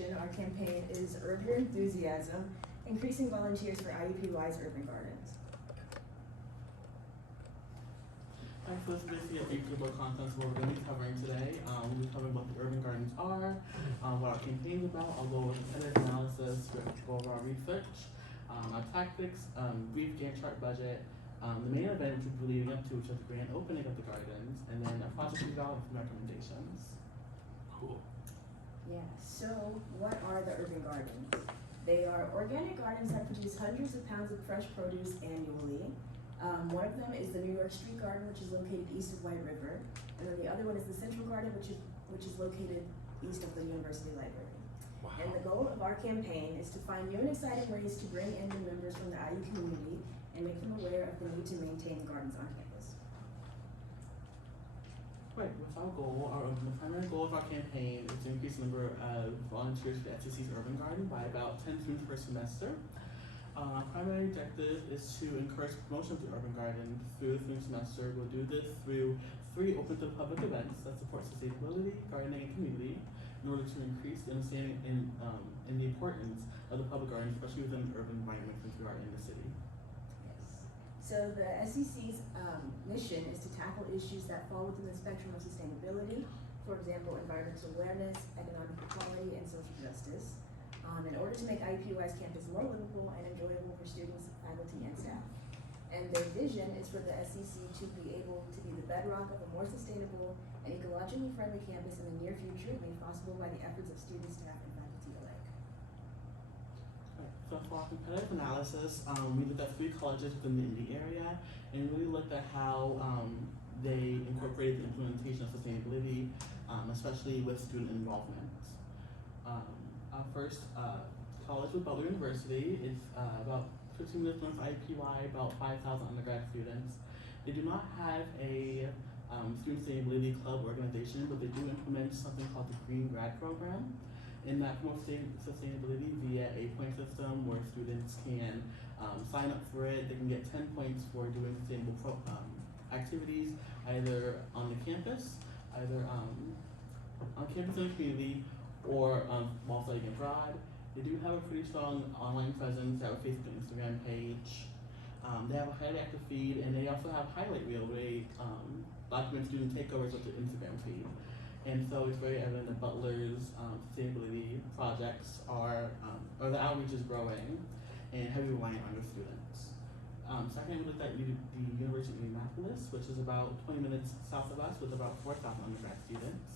mission, our campaign is Urban Enthusiasm, increasing volunteers for IUPUI's Urban Gardens. Alright, so this is basically a brief table of contents of what we're going to be covering today. We'll be covering what the urban gardens are, what our campaign is about, although with competitive analysis, we're going to go over our research, our tactics, brief Gantt chart budget, the main event which we'll be leading up to, which is the grand opening of the gardens, and then a project development recommendations. Cool. Yeah, so what are the urban gardens? They are organic gardens that produce hundreds of pounds of fresh produce annually. One of them is the New York Street Garden, which is located east of White River, and then the other one is the Central Garden, which is located east of the University Library. Wow. And the goal of our campaign is to find new and exciting ways to bring in new members from the IU community and make them aware of the need to maintain gardens on campus. Right, with our goal, the primary goal of our campaign is to increase the number of volunteers for the SEC's Urban Garden by about 10 students per semester. Our primary objective is to encourage promotion of the urban garden through the spring semester. We'll do this through 3 open to the public events that support sustainability, gardening, and community in order to increase the understanding in the importance of the public garden, especially within the urban environment since we are in the city. Yes. So the SEC's mission is to tackle issues that fall within the spectrum of sustainability, for example, environmental awareness, economic equality, and social justice. In order to make IUPUI's campus more livable and enjoyable for students, faculty, and staff. And their vision is for the SEC to be able to be the bedrock of a more sustainable and ecologically friendly campus in the near future, made possible by the efforts of students, staff, and faculty alike. Right. So for our competitive analysis, we looked at 3 colleges within the Indy area and really looked at how they incorporated the implementation of sustainability, especially with student involvement. Our first college was Butler University. It's about 15 minutes north of IUPUI, about 5,000 undergrad students. They do not have a student sustainability club organization, but they do implement something called the Green Grad Program. And that promotes sustainability via a point system where students can sign up for it. They can get 10 points for doing sustainable activities, either on the campus, either on campus in the community, or while studying abroad. They do have a pretty strong online presence. They have a Facebook and Instagram page. They have a highly active feed, and they also have highlight reel where they document student takeovers of the Instagram feed. And so it's very evident that Butler's sustainability projects are, or the outreach is growing and heavily reliant on their students. Second, we looked at the University of Indianapolis, which is about 20 minutes south of us with about 4,000 undergrad students.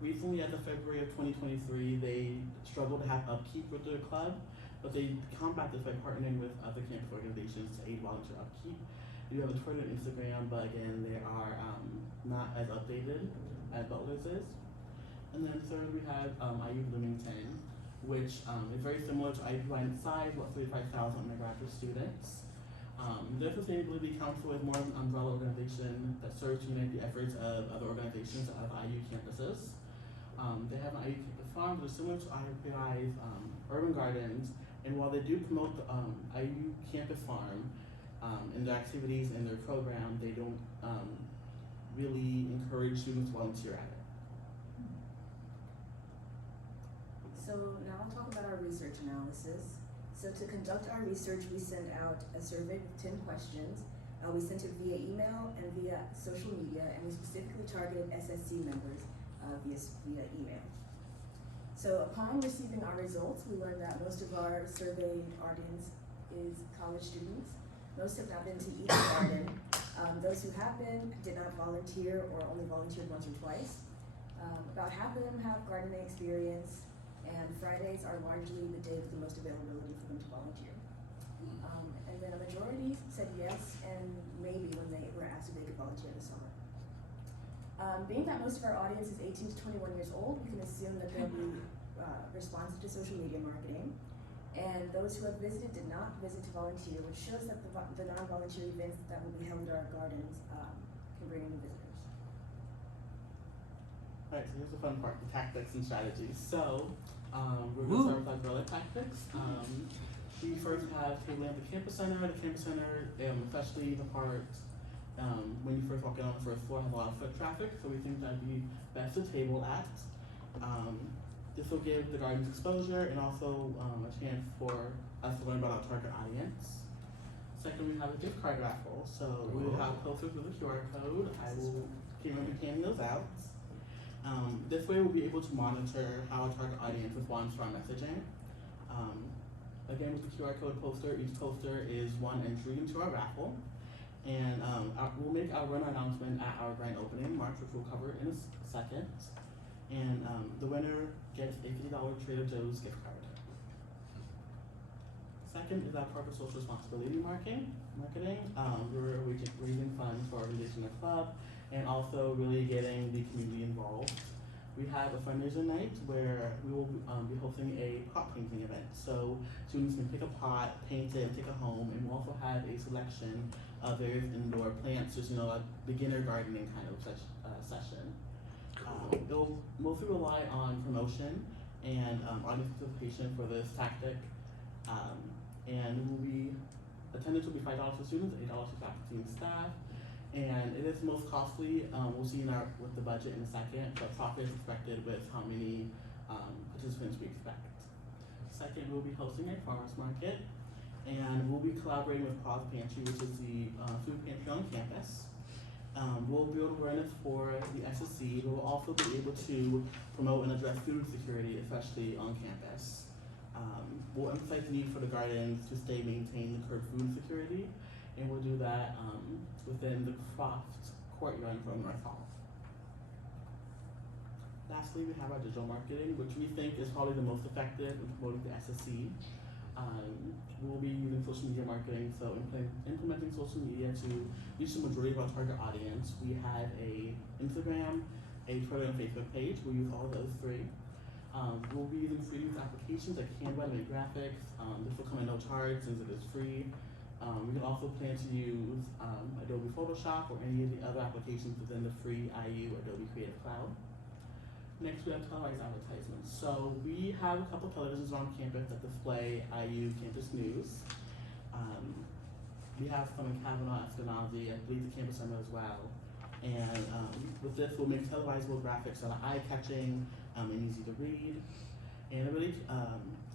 Recently, as of February of 2023, they struggled to have upkeep with their club, but they combat this by partnering with other campus organizations to aid volunteer upkeep. They do have a Twitter and Instagram, but again, they are not as updated as Butler's is. And then third, we have IU Bloomington, which is very similar to IUPUI in size, about 35,000 undergraduate students. Their Sustainability Council is more of an umbrella organization that serves to unite the efforts of other organizations at other IU campuses. They have an IU campus farm, which is similar to IUPUI's urban gardens, and while they do promote the IU campus farm in their activities and their program, they don't really encourage students to volunteer at it. So now I'll talk about our research analysis. So to conduct our research, we sent out a survey with 10 questions. We sent it via email and via social media, and we specifically targeted SSC members via email. So upon receiving our results, we learned that most of our surveyed audience is college students. Most have not been to either garden. Those who have been did not volunteer or only volunteered once or twice. About half of them have gardening experience, and Fridays are largely the day with the most availability for them to volunteer. And then a majority said yes and maybe when they were asked if they could volunteer this summer. Being that most of our audience is 18 to 21 years old, we can assume that they'll be responsive to social media marketing. And those who have visited did not visit to volunteer, which shows that the non-volunteer events that will be held at our gardens can bring in visitors. Alright, so here's the fun part, the tactics and strategies. So, we're going to start with our guerrilla tactics. We first have tabling at the campus center. The campus center, especially the part when you first walk in on the first floor, has a lot of foot traffic, so we think that'd be best to table at. This will give the gardens exposure and also a chance for us to learn about our target audience. Second, we have a gift card raffle. So we will have posters with a QR code. I will be handing those out. This way we'll be able to monitor how our target audience responds to our messaging. Again, with the QR code poster, each poster is one entry into our raffle. And we'll make our runner announcement at our grand opening, March, which we'll cover in a second. And the winner gets a $50 Trader Joe's gift card. Second is our corporate social responsibility marketing. We're raising funds for our organization and club, and also really getting the community involved. We have a fundraiser night where we will be hosting a pot painting event. So students can pick a pot, paint it, and take it home, and we'll also have a selection of various indoor plants, just a beginner gardening kind of session. It'll mostly rely on promotion and audience participation for this tactic, and attendance will be $5 for students, $8 for faculty and staff. And it is most costly. We'll see with the budget in a second, but profit is expected with how many participants we expect. Second, we'll be hosting a farmers market, and we'll be collaborating with Paws Pantry, which is the food pantry on campus. We'll build awareness for the SSC. We'll also be able to promote and address food security, especially on campus. We'll emphasize the need for the gardens to maintain the current food security, and we'll do that within the Croft courtyard from North Hall. Lastly, we have our digital marketing, which we think is probably the most effective in promoting the SSC. We'll be using social media marketing, so implementing social media to reach the majority of our target audience. We have a Instagram, a Twitter, and Facebook page. We'll use all of those three. We'll be using free use applications like Canva to make graphics. This will come at no charge since it is free. We can also plan to use Adobe Photoshop or any of the other applications within the free IU Adobe Creative Cloud. Next, we have televised advertisements. So we have a couple televisions on campus that display IU campus news. We have some in Kavanaugh, Eskenazi, I believe the campus center as well. And with this, we'll make televisable graphics that are eye-catching and easy to read. And really,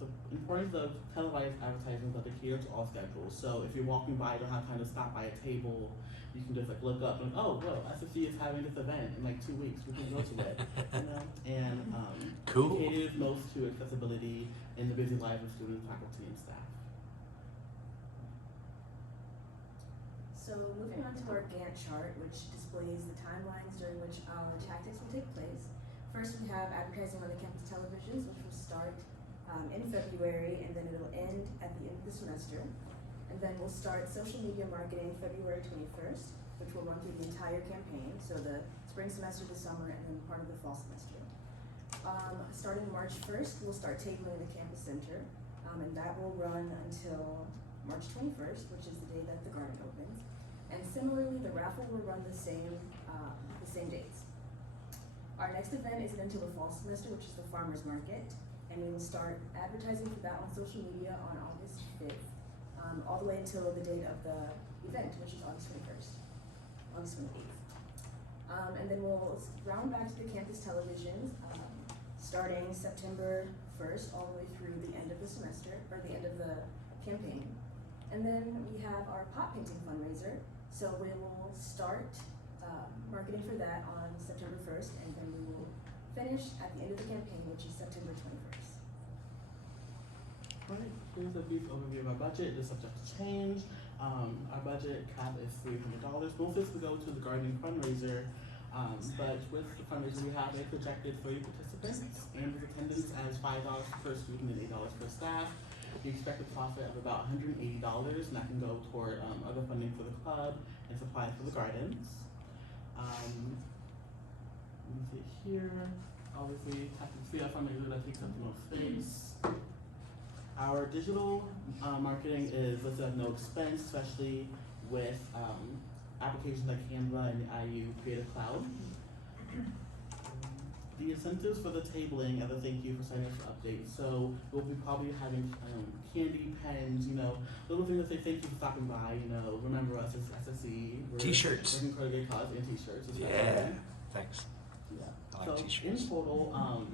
the importance of televised advertisements that they cater to all schedules. So if you're walking by, you don't have time to stop by a table, you can just look up and oh, well, SFC is having this event in 2 weeks. We can go to it, And cool. It caters most to accessibility in the busy lives of students, faculty, and staff. So moving on to our Gantt chart, which displays the timelines during which our tactics will take place. First, we have advertising on the campus televisions, which will start in February, and then it'll end at the end of the semester. And then we'll start social media marketing February 21st, which will run through the entire campaign, so the spring semester, the summer, and then part of the fall semester. Starting March 1st, we'll start tabling the campus center, and that will run until March 21st, which is the day that the garden opens. And similarly, the raffle will run the same dates. Our next event isn't until the fall semester, which is the farmers market, and we will start advertising for that on social media on August 5th, all the way until the date of the event, which is August 28th. And then we'll round back to the campus televisions, starting September 1st, all the way through the end of the semester, or the end of the campaign. And then we have our pot painting fundraiser, so we will start marketing for that on September 1st, and then we will finish at the end of the campaign, which is September 21st. Right, here's a brief overview of our budget. This is subject to change. Our budget cap is $300. Most of this will go to the gardening fundraiser, but with the fundraiser we have a projected 30 participants, and with attendance as $5 per student and $8 per staff. We expect a profit of about $180, and that can go toward other funding for the club and supplies for the gardens. Let me see here. Obviously, tactics our fundraiser that takes up the most space. Our digital marketing is listed at no expense, especially with applications like Canva and the IU Creative Cloud. The incentives for the tabling as a thank you for signing up for updates. So we'll be probably having candy, pens, little things that say thank you for stopping by, remember us as SSC. T-shirts. Working for a good cause, and t-shirts. Yeah, thanks. Yeah. I like so t-shirts. in total,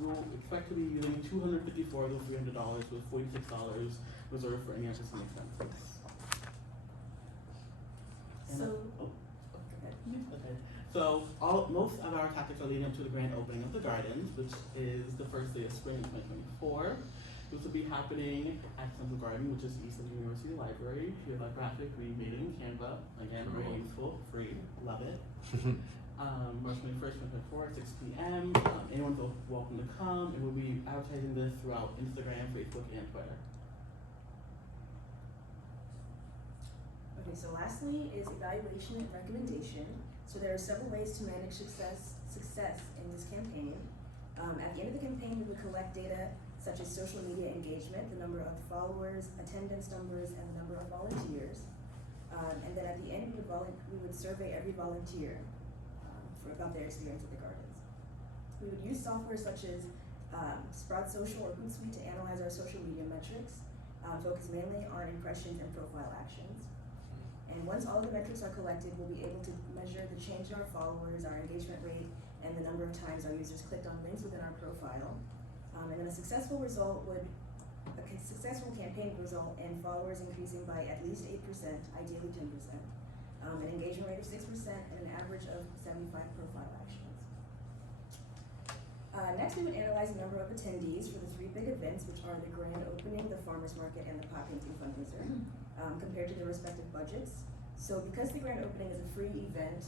we'll expect to be using $254 of those $300, with $46 reserved for any unforeseen expenses. Okay. So most of our tactics are leading up to the grand opening of the gardens, which is the first day of spring in 2024. This will be happening at Central Garden, which is east of the University Library. Here's our graphic we made in Canva. Again, very useful, free, love it. March 21st, 2024 at 6 p.m. Anyone's welcome to come, and we'll be advertising this throughout Instagram, Facebook, and Twitter. Okay, so lastly is evaluation and recommendation. So there are several ways to manage success in this campaign. At the end of the campaign, we would collect data such as social media engagement, the number of followers, attendance numbers, and the number of volunteers. And then at the end, we would survey every volunteer about their experience at the gardens. We would use software such as Sprout Social or Hootsuite to analyze our social media metrics, focus mainly on impressions and profile actions. And once all of the metrics are collected, we'll be able to measure the change in our followers, our engagement rate, and the number of times our users clicked on links within our profile. And then a successful campaign would result in followers increasing by at least 8%, ideally 10%, an engagement rate of 6%, and an average of 75 profile actions. Next, we would analyze the number of attendees for the three big events, which are the grand opening, the farmers market, and the pot painting fundraiser, compared to their respective budgets. So because the grand opening is a free event,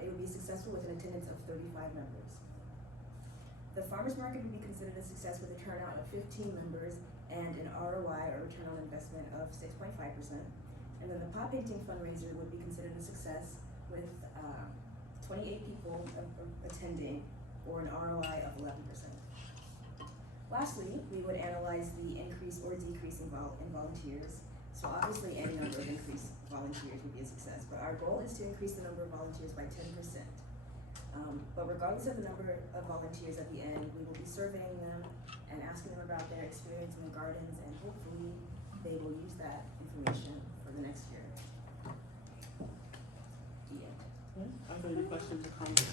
it would be successful with an attendance of 35 members. The farmers market would be considered a success with a turnout of 15 members and an ROI, or return on investment, of 6.5%. And then the pot painting fundraiser would be considered a success with 28 people attending, or an ROI of 11%. Lastly, we would analyze the increase or decrease in volunteers. So obviously any number of increased volunteers would be a success, but our goal is to increase the number of volunteers by 10%. But regardless of the number of volunteers at the end, we will be surveying them and asking them about their experience in the gardens, and hopefully they will use that information for the next year. The end. Are there any questions or comments?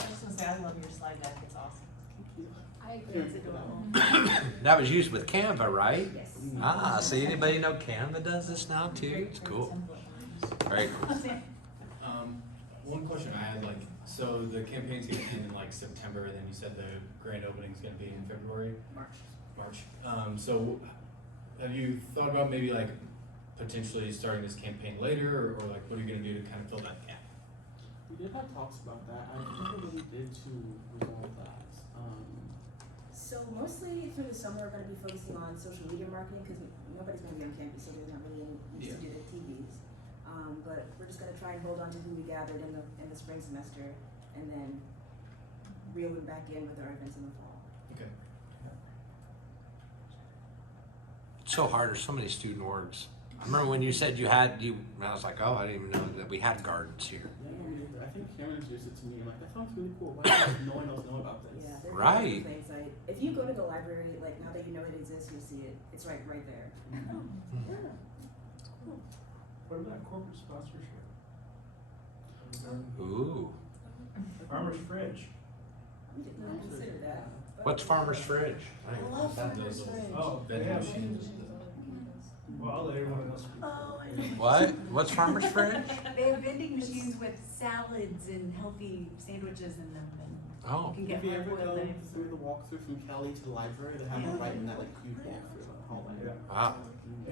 I was gonna say, I love your slide deck, it's awesome. Thank you. I agree, it's adorable. That was used with Canva, right? Yes. Ah, see, anybody know Canva does this now too? It's cool. Very cool. One question I had, so the campaign's gonna end in September, and then you said the grand opening's gonna be in February? March. So have you thought about maybe potentially starting this campaign later, or what are you gonna do to kind of fill that gap? We did have talks about that. I don't know what we did to resolve that. So mostly through the summer, we're going to be focusing on social media marketing, because nobody's going to be on campus, so there's not really any use to do the TVs. But we're just going to try and hold on to who we gathered in the spring semester, and then reel them back in with our events in the fall. Okay. It's so hard, there's so many student orgs. I remember when you said I was like, oh, I didn't even know that we had gardens here. Yeah, I think Camryn introduced it to me. I'm like, that sounds really cool. Why does no one else know about this? Yeah, they're Right. things if you go to the library, now that you know it exists, you'll see it. It's right there. Yeah. What about corporate sponsorship? Ooh. Farmer's Fridge. We did not consider that. What's Farmer's Fridge? I I love Farmer's Those Fridge. Oh, vending yeah. machines. Well, I'll let everyone else speak. Oh, I know. What? What's Farmer's Fridge? They have vending machines with salads and healthy sandwiches in them, and Oh. you can If get you ever hard-boiled go eggs. through the walkthrough from Cali to the library, they have it right in that huge walkthrough hallway. Yeah. Wow.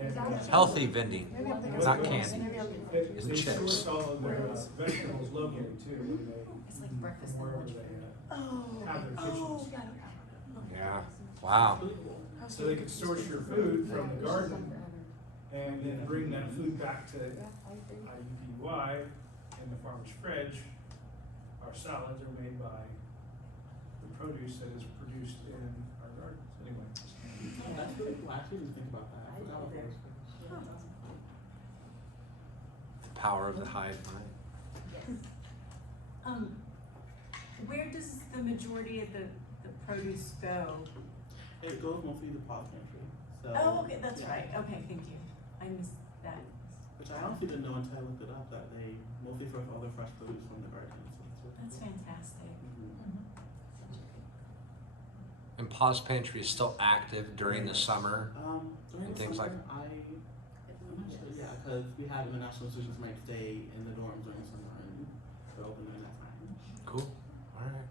And, Healthy vending, Maybe I'm thinking not of candy. something. Isn't They chips. source all of their vegetables locally too, when they, It's like breakfast from and wherever lunch. they Oh, have their oh, kitchens. got it. Yeah. Wow. Really cool. So they can source your food from the garden and then bring that food back to IUPUI and the Farmer's Fridge. Our salads are made by the produce that is produced in our gardens. Anyway, That's really cool. I actually didn't think about that. I I forgot about did. those. Yeah, that's awesome. The power of the hive mind. Where does the majority of the produce go? It goes mostly to the pot pantry. So, Oh, okay, that's yeah. right, okay, thank you. I missed that. Which I honestly didn't know until I looked it up, that they mostly for all their fresh produce from the garden. So That's really cool. fantastic. Mhm. and Paws Pantry is still active during the summer. During And the things summer, like- I'm not sure, yeah, because we have international students might stay in the dorms during the summer and they're open during that time. Cool. All right.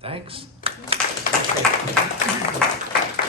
Thanks. Okay.